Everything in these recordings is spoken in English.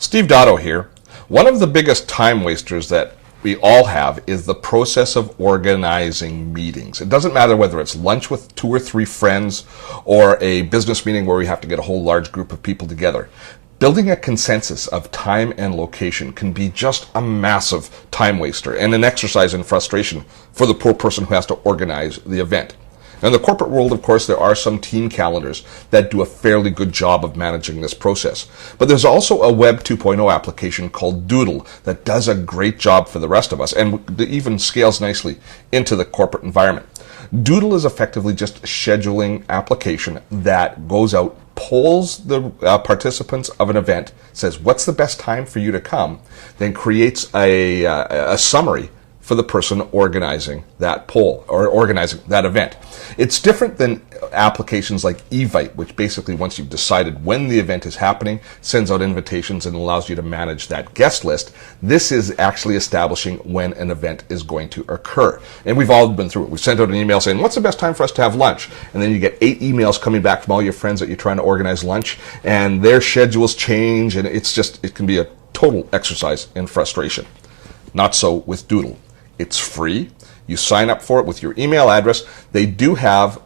Steve Dotto here. One of the biggest time wasters that we all have is the process of organizing meetings. It doesn't matter whether it's lunch with 2 or 3 friends or a business meeting where we have to get a whole large group of people together. Building a consensus of time and location can be just a massive time waster and an exercise in frustration for the poor person who has to organize the event. In the corporate world, of course, there are some team calendars that do a fairly good job of managing this process. But there's also a Web 2.0 application called Doodle that does a great job for the rest of us and even scales nicely into the corporate environment. Doodle is effectively just a scheduling application that goes out, polls the participants of an event, says what's the best time for you to come, then creates a summary for the person organizing that poll or organizing that event. It's different than applications like Evite, which basically, once you've decided when the event is happening, sends out invitations and allows you to manage that guest list. This is actually establishing when an event is going to occur. And we've all been through it. We sent out an email saying, what's the best time for us to have lunch? And then you get 8 emails coming back from all your friends that you're trying to organize lunch, and their schedules change, and it can be a total exercise in frustration. Not so with Doodle. It's free. You sign up for it with your email address. They do have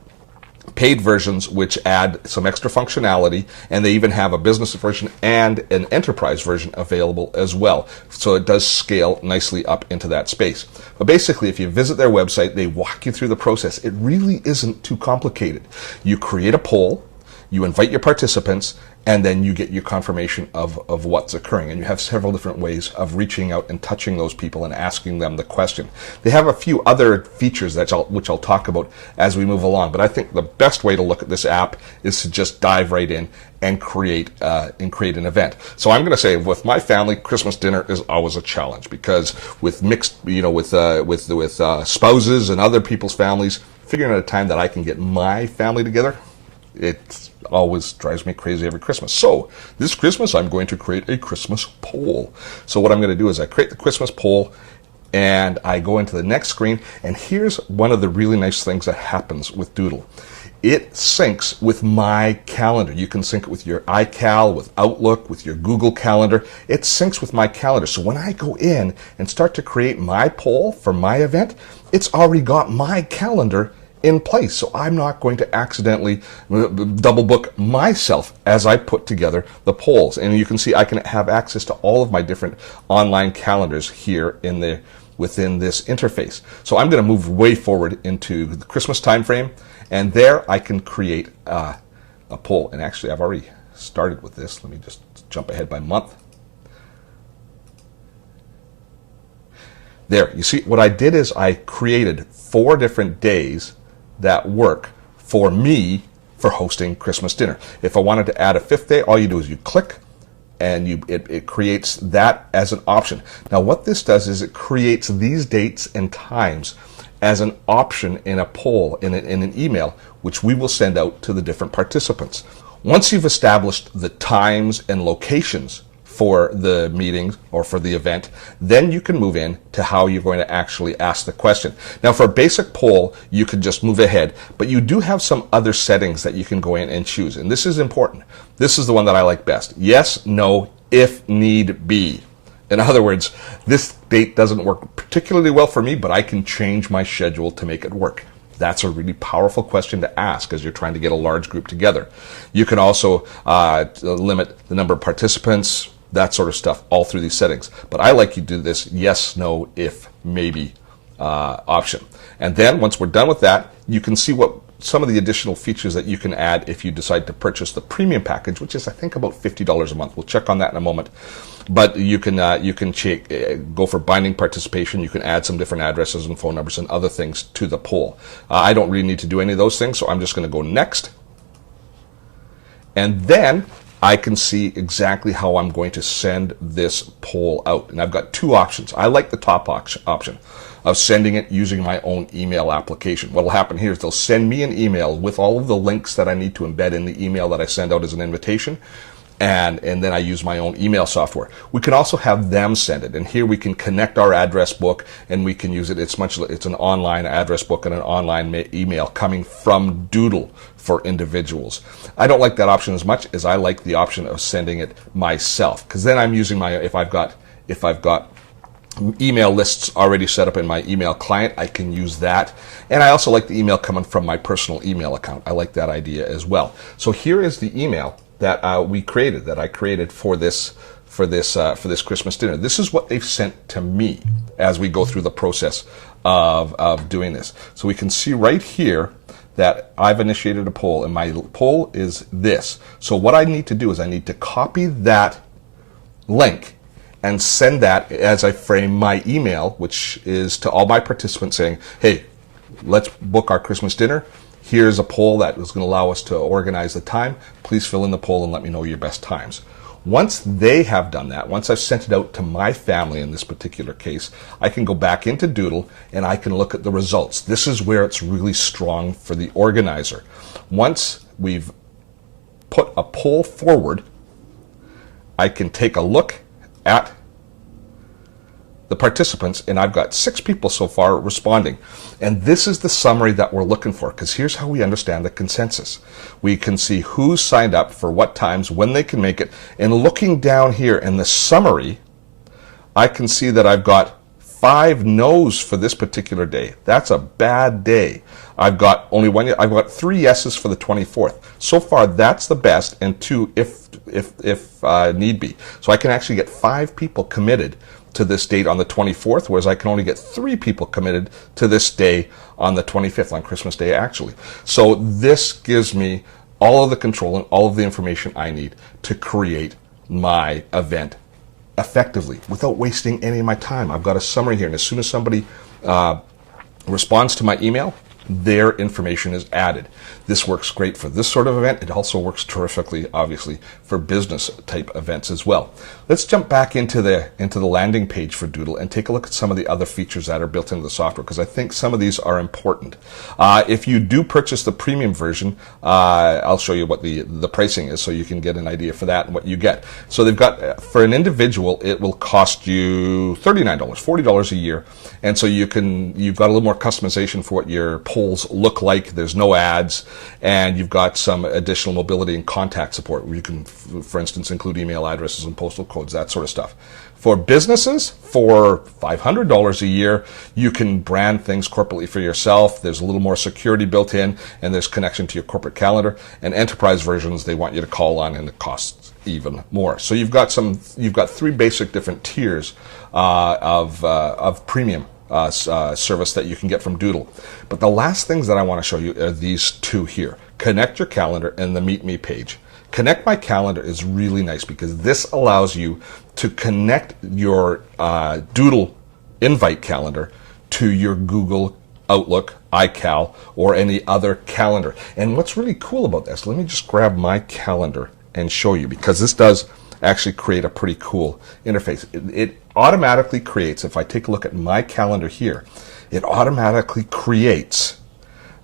paid versions which add some extra functionality, and they even have a business version and an enterprise version available as well. So it does scale nicely up into that space. But basically, if you visit their website, they walk you through the process. It really isn't too complicated. You create a poll, you invite your participants, and then you get your confirmation of what's occurring. And you have several different ways of reaching out and touching those people and asking them the question. They have a few other features which I'll talk about as we move along. But I think the best way to look at this app is to just dive right in and create an event. So I'm going to say, with my family, Christmas dinner is always a challenge, because with mixed, with spouses and other people's families, figuring out a time that I can get my family together, it always drives me crazy every Christmas. So this Christmas, I'm going to create a Christmas poll. So what I'm going to do is I create the Christmas poll, and I go into the next screen, and here's one of the really nice things that happens with Doodle. It syncs with my calendar. You can sync it with your iCal, with Outlook, with your Google Calendar. It syncs with my calendar. So when I go in and start to create my poll for my event, it's already got my calendar in place, so I'm not going to accidentally double book myself as I put together the polls. And you can see I can have access to all of my different online calendars here within this interface. So I'm going to move way forward into the Christmas time frame, and there I can create a poll. And actually, I've already started with this. Let me just jump ahead by month. There, you see what I did is I created 4 different days that work for me for hosting Christmas dinner. If I wanted to add a 5th day, all you do is you click, and it creates that as an option. Now what this does is it creates these dates and times as an option in a poll, in an email, which we will send out to the different participants. Once you've established the times and locations for the meeting or for the event, then you can move in to how you're going to actually ask the question. Now, for a basic poll, you could just move ahead, but you do have some other settings that you can go in and choose, and this is important. This is the one that I like best. Yes, no, if need be. In other words, this date doesn't work particularly well for me, but I can change my schedule to make it work. That's a really powerful question to ask as you're trying to get a large group together. You can also limit the number of participants, that sort of stuff, all through these settings. But I like you to do this yes, no, if, maybe option. And then once we're done with that, you can see what some of the additional features that you can add if you decide to purchase the premium package, which is I think about $50 a month. We'll check on that in a moment. But you can go for binding participation. You can add some different addresses and phone numbers and other things to the poll. I don't really need to do any of those things, so I'm just going to go next. And then I can see exactly how I'm going to send this poll out. And I've got 2 options. I like the top option of sending it using my own email application. What will happen here is they'll send me an email with all of the links that I need to embed in the email that I send out as an invitation. and then I use my own email software. We can also have them send it, and here we can connect our address book, and we can use it. It's an online address book and an online email coming from Doodle for individuals. I don't like that option as much as I like the option of sending it myself, because then I'm using my, if I've got email lists already set up in my email client, I can use that. And I also like the email coming from my personal email account. I like that idea as well. So here is the email that I created for this Christmas dinner. This is what they've sent to me as we go through the process of doing this. So we can see right here that I've initiated a poll, and my poll is this. So what I need to do is I need to copy that link and send that as I frame my email, which is to all my participants saying, hey, let's book our Christmas dinner. Here's a poll that is going to allow us to organize the time. Please fill in the poll and let me know your best times. Once they have done that, once I've sent it out to my family in this particular case, I can go back into Doodle and I can look at the results. This is where it's really strong for the organizer. Once we've put a poll forward, I can take a look at the participants, and I've got 6 people so far responding. And this is the summary that we're looking for, because here's how we understand the consensus. We can see who's signed up for what times, when they can make it, and looking down here in the summary, I can see that I've got 5 no's for this particular day. That's a bad day. I've got only one. I've got 3 yeses for the 24th. So far, that's the best, and 2 if need be. So I can actually get 5 people committed to this date on the 24th, whereas I can only get 3 people committed to this day on the 25th, on Christmas Day, actually. So this gives me all of the control and all of the information I need to create my event effectively without wasting any of my time. I've got a summary here, and as soon as somebody responds to my email, their information is added. This works great for this sort of event. It also works terrifically, obviously, for business type events as well. Let's jump back into the landing page for Doodle and take a look at some of the other features that are built into the software, because I think some of these are important. If you do purchase the premium version, I'll show you what the pricing is so you can get an idea for that and what you get. So they've got, for an individual, it will cost you $39, $40 a year. And so you've got a little more customization for what your polls look like. There's no ads, and you've got some additional mobility and contact support where you can, for instance, include email addresses and postal codes, that sort of stuff. For businesses, for $500 a year, you can brand things corporately for yourself. There's a little more security built in, and there's connection to your corporate calendar. And enterprise versions, they want you to call on, and it costs even more. So you've got 3 basic different tiers of premium service that you can get from Doodle. But the last things that I want to show you are these 2 here. Connect your calendar and the Meet Me page. Connect My Calendar is really nice because this allows you to connect your Doodle invite calendar to your Google Outlook, iCal, or any other calendar. And what's really cool about this, let me just grab my calendar and show you, because this does actually create a pretty cool interface. It automatically creates, if I take a look at my calendar here, it automatically creates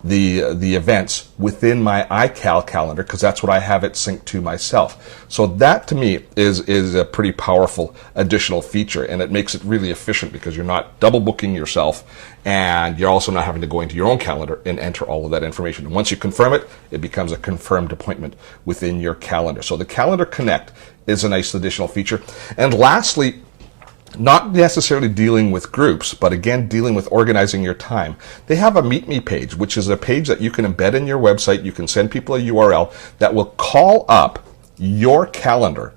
the events within my iCal calendar, because that's what I have it synced to myself. So that to me is a pretty powerful additional feature, and it makes it really efficient because you're not double booking yourself, and you're also not having to go into your own calendar and enter all of that information. And once you confirm it, it becomes a confirmed appointment within your calendar. So the Calendar Connect is a nice additional feature. And lastly, not necessarily dealing with groups, but again, dealing with organizing your time. They have a Meet Me page, which is a page that you can embed in your website. You can send people a URL that will call up your calendar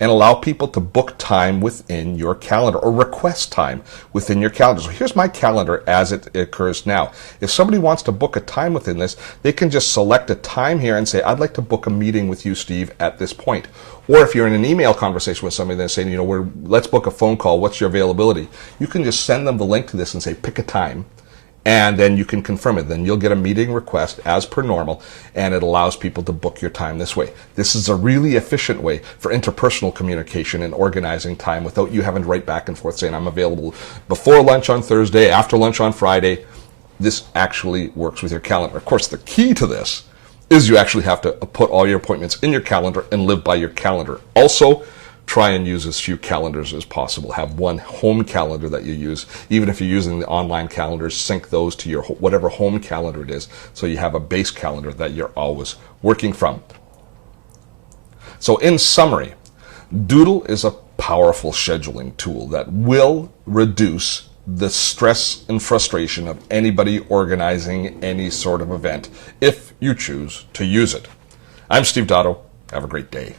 and allow people to book time within your calendar or request time within your calendar. So here's my calendar as it occurs now. If somebody wants to book a time within this, they can just select a time here and say, I'd like to book a meeting with you, Steve, at this point. Or if you're in an email conversation with somebody that's saying, let's book a phone call, what's your availability? You can just send them the link to this and say, pick a time, and then you can confirm it. Then you'll get a meeting request as per normal, and it allows people to book your time this way. This is a really efficient way for interpersonal communication and organizing time without you having to write back and forth saying, I'm available before lunch on Thursday, after lunch on Friday. This actually works with your calendar. Of course, the key to this is you actually have to put all your appointments in your calendar and live by your calendar. Also, try and use as few calendars as possible. Have one home calendar that you use. Even if you're using the online calendars, sync those to your whatever home calendar it is, so you have a base calendar that you're always working from. So in summary, Doodle is a powerful scheduling tool that will reduce the stress and frustration of anybody organizing any sort of event if you choose to use it. I'm Steve Dotto. Have a great day.